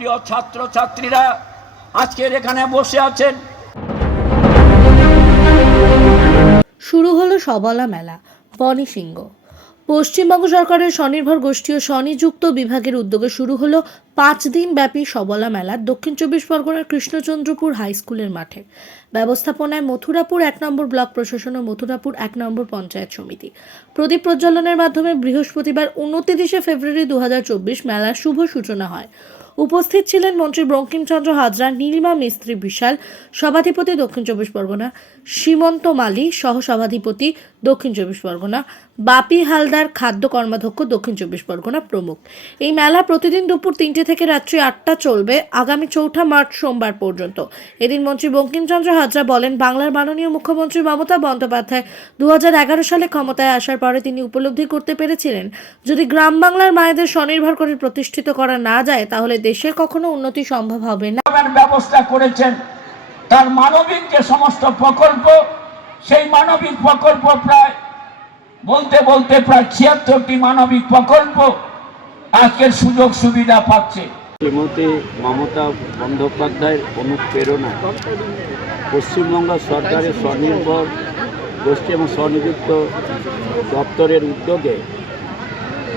প্রিয় ছাত্র ছাত্রীরা আজকের এখানে বসে আছেন। শুরু হলো সবলা মেলা। বনি সিংহ। পশ্চিমবঙ্গ সরকারের স্বনির্ভর গোষ্ঠী ও স্বনিযুক্ত বিভাগের উদ্যোগে শুরু হলো 5 দিন ব্যাপী সবলা মেলা দক্ষিণ 24 পরগনার কৃষ্ণচন্দ্রপুর হাই স্কুলের মাঠে। ব্যবস্থাপনায় মথুরাপুর 1 নম্বর ব্লক প্রশাসন ও মথুরাপুর 1 নম্বর পঞ্চায়েত সমিতি। প্রদীপ প্রজ্বলনের মাধ্যমে বৃহস্পতিবার 29 ফেব্রুয়ারি 2024 মেলার শুভ সূচনা হয়। উপস্থিত ছিলেন মন্ত্রী বঙ্কিমচন্দ্র হাজরা, নীলিমা মিস্ত্রি বিশাল, সভাধিপতি দক্ষিণ 24 পরগনা সীমন্ত মালী, সহ সভাধিপতি দক্ষিণ 24 পরগনা বাপি হালদার, খাদ্য কর্মাধ্যক্ষ দক্ষিণ 24 পরগনা প্রমুখ। এই মেলা প্রতিদিন দুপুর 3টে থেকে রাত্রি 8টা চলবে আগামী 4 মার্চ সোমবার পর্যন্ত। এদিন মন্ত্রী বঙ্কিমচন্দ্র হাজরা বলেন, বাংলার মাননীয় মুখ্যমন্ত্রী মমতা বন্দ্যোপাধ্যায় 2011 সালে ক্ষমতায় আসার পরে তিনি উপলব্ধি করতে পেরেছিলেন, যদি গ্রাম বাংলার মায়েদের স্বনির্ভর করে প্রতিষ্ঠিত করা না যায় তাহলে দেশের কখনো উন্নতি সম্ভব হবে না। ব্যবস্থা করেছেন তার মানবিক যে সমস্ত প্রকল্প, সেই মানবিক প্রকল্প প্রায় বলতে প্রায় 76টি মানবিক প্রকল্প আজকের সুযোগ সুবিধা পাচ্ছে। শ্রীমতী মমতা বন্দ্যোপাধ্যায়ের অনুপ্রেরণায় পশ্চিমবঙ্গ সরকারের স্বনির্ভর গোষ্ঠী এবং স্বনিযুক্ত দপ্তরের উদ্যোগে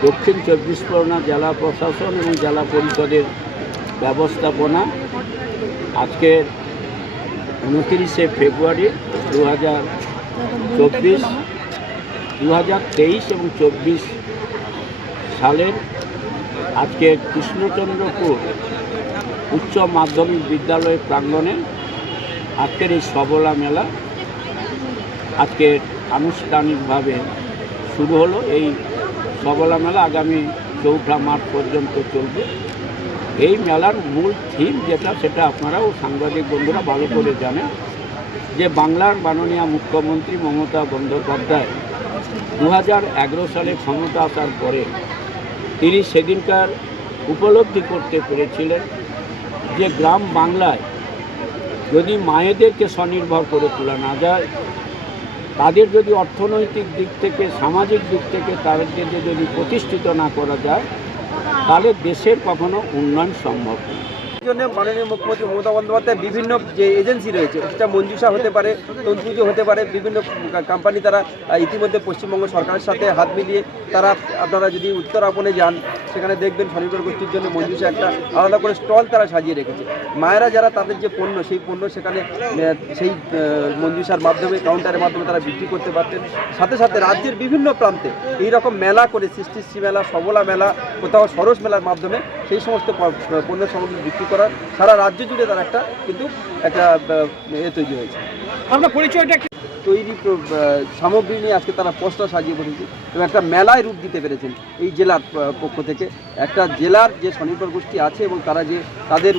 দক্ষিণ 24 পরগনা জেলা প্রশাসন এবং জেলা পরিষদের ব্যবস্থাপনা আজকের 29 ফেব্রুয়ারি 2024, 2023 এবং 24 সালের আজকে কৃষ্ণচন্দ্রপুর উচ্চ মাধ্যমিক বিদ্যালয় প্রাঙ্গণে আজকের এই সবলা মেলা আজকে আনুষ্ঠানিকভাবে শুরু হলো। এই সবলা মেলা আগামী 4 মার্চ পর্যন্ত চলবে। এই মেলার মূল থিম যেটা, সেটা আপনারাও সাংবাদিক বন্ধুরা ভালো করে জানেন যে বাংলার মাননীয় মুখ্যমন্ত্রী মমতা বন্দ্যোপাধ্যায় 2011 সালে ক্ষমতা আসার পরে তিনি সেদিনকার উপলব্ধি করতে পেরেছিলেন যে গ্রাম বাংলায় যদি মায়েদেরকে স্বনির্ভর করে তোলা না যায়, তাদের যদি অর্থনৈতিক দিক থেকে সামাজিক দিক থেকে তাদেরকে যদি প্রতিষ্ঠিত না করা যায় তাহলে দেশের কখনো উন্নয়ন সম্ভব নয়। এই জন্য মাননীয় মুখ্যমন্ত্রী মমতা বন্দ্যোপাধ্যায় বিভিন্ন যে এজেন্সি রয়েছে, সেটা মঞ্জুষা হতে পারে, তন্তুজ হতে পারে, বিভিন্ন কোম্পানি তারা ইতিমধ্যে পশ্চিমবঙ্গ সরকারের সাথে হাত মিলিয়ে তারা, আপনারা যদি উত্তরাপনে যান সেখানে দেখবেন স্বনির্ভর গোষ্ঠীর জন্য মঞ্জুষা একটা আলাদা করে স্টল তারা সাজিয়ে রেখেছে। মায়েরা যারা তাদের যে পণ্য, সেই পণ্য সেখানে সেই মঞ্জুষার মাধ্যমে, কাউন্টারের মাধ্যমে তারা বিক্রি করতে পারতেন। সাথে সাথে রাজ্যের বিভিন্ন প্রান্তে এইরকম মেলা করে, সৃষ্টিশ্রী মেলা, সবলা মেলা, কোথাও সরস মেলার মাধ্যমে সেই সমস্ত পণ্য সামগ্রী বিক্রি করার সারা রাজ্য জুড়ে তার একটা তৈরি হয়েছে। আমরা পরিচয়টা তৈরি সামগ্রী নিয়ে আজকে তারা পোস্টার সাজিয়ে বসেছে এবং একটা মেলায় রূপ দিতে পেরেছেন এই জেলার পক্ষ থেকে। একটা জেলার যে স্বনির্ভর গোষ্ঠী আছে এবং তারা যে তাদের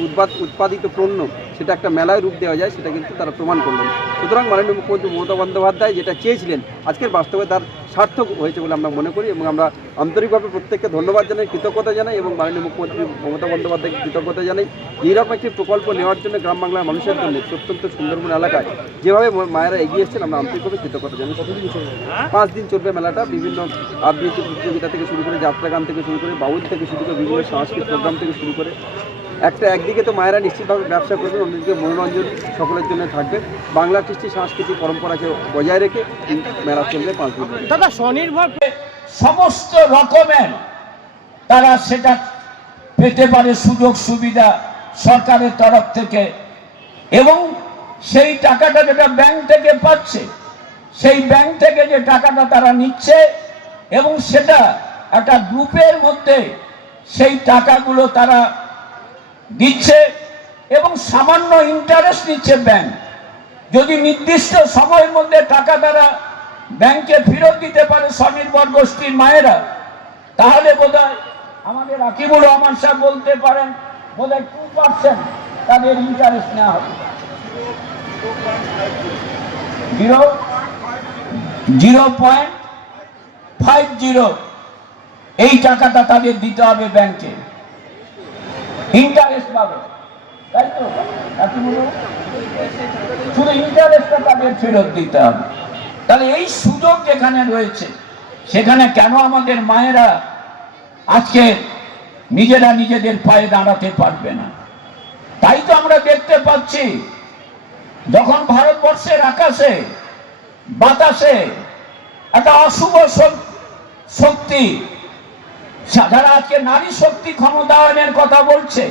উৎপাদিত পণ্য সেটা একটা মেলায় রূপ দেওয়া যায়, সেটা কিন্তু তারা প্রমাণ করলেন। সুতরাং মাননীয় মুখ্যমন্ত্রী মমতা বন্দ্যোপাধ্যায় যেটা চেয়েছিলেন আজকের বাস্তবে তার সার্থক হয়েছে বলে আমরা মনে করি এবং আমরা আন্তরিকভাবে প্রত্যেককে ধন্যবাদ জানাই, কৃতজ্ঞতা জানাই এবং মাননীয় মুখ্যমন্ত্রী মমতা বন্দ্যোপাধ্যায়কে কৃতজ্ঞতা জানাই। এইরকম একটি প্রকল্প নেওয়ার জন্য গ্রাম বাংলার মানুষের জন্য অত্যন্ত সুন্দরবন এলাকায় যেভাবে মায়েরা এগিয়ে এসেছেন আমরা আন্তরিকভাবে কৃতজ্ঞতা জানাই। 5 দিন চলবে মেলাটা। বিভিন্ন আবৃত্তি প্রতিযোগিতা থেকে শুরু করে, যাত্রাগান থেকে শুরু করে, বাউল থেকে শুরু করে, বিভিন্ন সাংস্কৃতিক প্রোগ্রাম থেকে শুরু করে একদিকে তো মায়েরা নিশ্চিতভাবে ব্যবসা করবেন, অন্যদিকে মনোরঞ্জন সকলের জন্য থাকবে। বাংলা কৃষ্টি সাংস্কৃতিক পরম্পরাকে বজায় রেখে এই মেলা চলবে 5 দিন। দাদা, স্বনির্ভর সমস্ত রকমের তারা সেটা পেতে পারে সুযোগ সুবিধা সরকারের তরফ থেকে, এবং সেই টাকাটা যেটা ব্যাংক থেকে পাচ্ছে, সেই ব্যাংক থেকে যে টাকাটা তারা নিচ্ছে এবং সেটা একটা গ্রুপের মধ্যে সেই টাকাগুলো তারা দিচ্ছে এবং সামান্য ইন্টারেস্ট নিচ্ছে ব্যাংক। যদি নির্দিষ্ট সময়ের মধ্যে টাকা তারা ব্যাংকে ফেরত দিতে পারে স্বনির্ভর গোষ্ঠীর মায়েরা, তাহলে বোধহয় আমাদের আকিবুর রহমান সাহেব বলতে পারেন বোধহয় 2% তাদের ইন্টারেস্ট নেওয়া হবে। 0.50 এই টাকাটা তাদের দিতে হবে ব্যাংকে, ইন্টারেস্ট পাবে, তাই তো? শুধু ইন্টারেস্টটা তাদের ফেরত দিতে হবে। তাহলে এই সুযোগ যেখানে রয়েছে সেখানে কেন আমাদের মায়েরা আজকে নিজেরা নিজেদের পায়ে দাঁড়াতে পারবে না। তাই তো আমরা দেখতে পাচ্ছি যখন ভারতবর্ষের আকাশে বাতাসে একটা অশুভ শক্তি, যারা আজকে নারী শক্তি ক্ষমতায়নের কথা বলছে,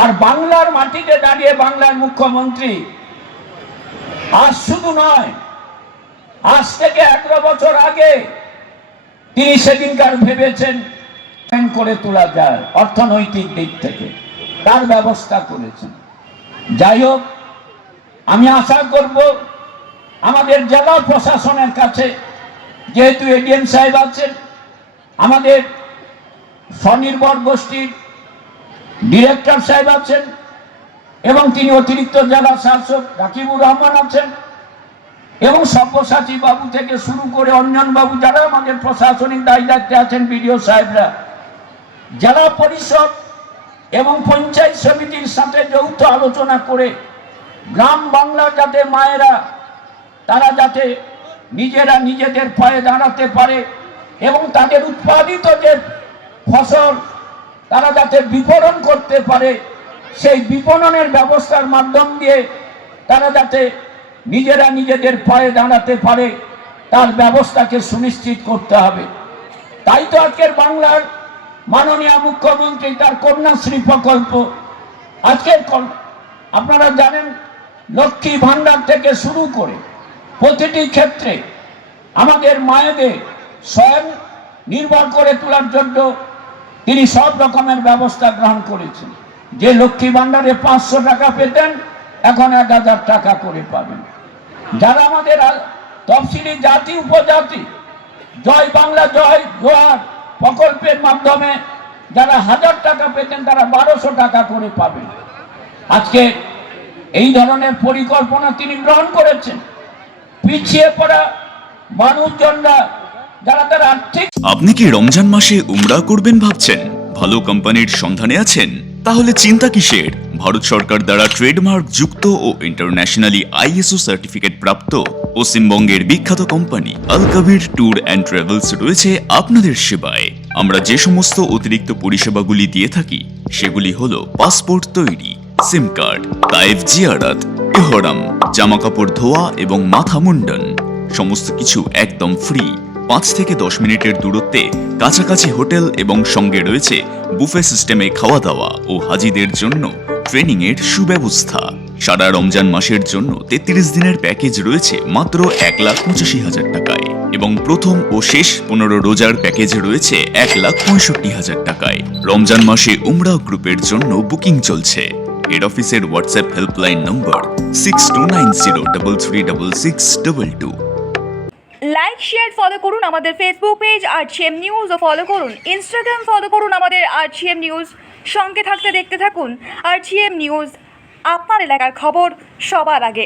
আর বাংলার মাটিতে দাঁড়িয়ে বাংলার মুখ্যমন্ত্রী আজ শুধু নয়, আজ থেকে 11 বছর আগে তিনি সেদিনকার ভেবেছেন করে তোলা যায়, অর্থনৈতিক দিক থেকে তার ব্যবস্থা করেছেন। যাই হোক, আমি আশা করব আমাদের জেলা প্রশাসনের কাছে, যেহেতু এডিএম সাহেব আছেন, আমাদের স্বনির্ভর গোষ্ঠীর ডিরেক্টর সাহেব আছেন, এবং তিনি অতিরিক্ত জেলা শাসক রাকিবুর রহমান আছেন, এবং সব্যসাচী বাবু থেকে শুরু করে অঞ্জন বাবু, যারা আমাদের প্রশাসনিক দায়িত্বে আছেন, বিডিও সাহেবরা, জেলা পরিষদ এবং পঞ্চায়েত সমিতির সাথে যৌথ আলোচনা করে গ্রাম বাংলার যাতে মায়েরা তারা যাতে নিজেরা নিজেদের পায়ে দাঁড়াতে পারে এবং তাদের উৎপাদিত যে ফসল তারা যাতে বিপণন করতে পারে, সেই বিপণনের ব্যবস্থার মাধ্যম দিয়ে তারা যাতে নিজেরা নিজেদের পায়ে দাঁড়াতে পারে, তার ব্যবস্থাকে সুনিশ্চিত করতে হবে। তাই তো আজকের বাংলার মাননীয় মুখ্যমন্ত্রী তার কন্যাশ্রী প্রকল্প, আজকের আপনারা জানেন লক্ষ্মী ভান্ডার থেকে শুরু করে প্রতিটি ক্ষেত্রে আমাদের মায়েদের স্বয়ং নির্ভর করে তোলার জন্য তিনি সব রকমের ব্যবস্থা গ্রহণ করেছেন। যে লক্ষ্মী ভান্ডারে 500 টাকা পেতেন, এখন 1000 টাকা করে পাবেন। যারা আমাদের তফসিলি জাতি উপজাতি জয় বাংলা জয় জোহার প্রকল্পের মাধ্যমে যারা 1000 টাকা পেতেন, তারা 1200 টাকা করে পাবেন। আজকে এই ধরনের পরিকল্পনা তিনি গ্রহণ করেছেন। পিছিয়ে পড়া মানুষজনরা যারা তার আর্থিক। আপনি কি রমজান মাসে উমরা করবেন ভাবছেন? ভালো কোম্পানির সন্ধানে আছেন? তাহলে চিন্তা কিসের? ভারত সরকার দ্বারা ট্রেডমার্ক যুক্ত ও ইন্টারন্যাশনালি আইএসও সার্টিফিকেট প্রাপ্ত পশ্চিমবঙ্গের বিখ্যাত company Al Kabir tour and travels রয়েছে আপনাদের সেবায়। আমরা যে সমস্ত অতিরিক্ত পরিষেবাগুলি দিয়ে থাকি সেগুলি হলো পাসপোর্ট তৈরি, সিম কার্ড, তাইফ জিয়ারাত, ইহরাম, জামা কাপড় ধোয়া এবং মাথা মুন্ডন, সমস্ত কিছু একদম ফ্রি। 5 থেকে 10 মিনিটের দূরত্বে কাছাকাছি হোটেল এবং সঙ্গে রয়েছে বুফে সিস্টেমে খাওয়া দাওয়া ও হাজিদের জন্য ট্রেনিং এর সুব্যবস্থা। সারা রমজান মাসের জন্য 33 দিনের প্যাকেজ রয়েছে মাত্র 1,85,000 টাকায় এবং প্রথম ও শেষ 15 রোজার প্যাকেজ রয়েছে 1,65,000 টাকায়। রমজান মাসে উমরা গ্রুপের জন্য বুকিং চলছে। হেড অফিসের WhatsApp helpline number 6290336622। Like share follow করুন আমাদের ফেসবুক পেজ আরটিএম নিউজ ও ফলো করুন ইনস্টাগ্রাম ফলো করুন আমাদের আরটিএম নিউজ। সঙ্গে থাকতে দেখতে থাকুন আরটিএম নিউজ, আপনার এলাকার খবর সবার আগে।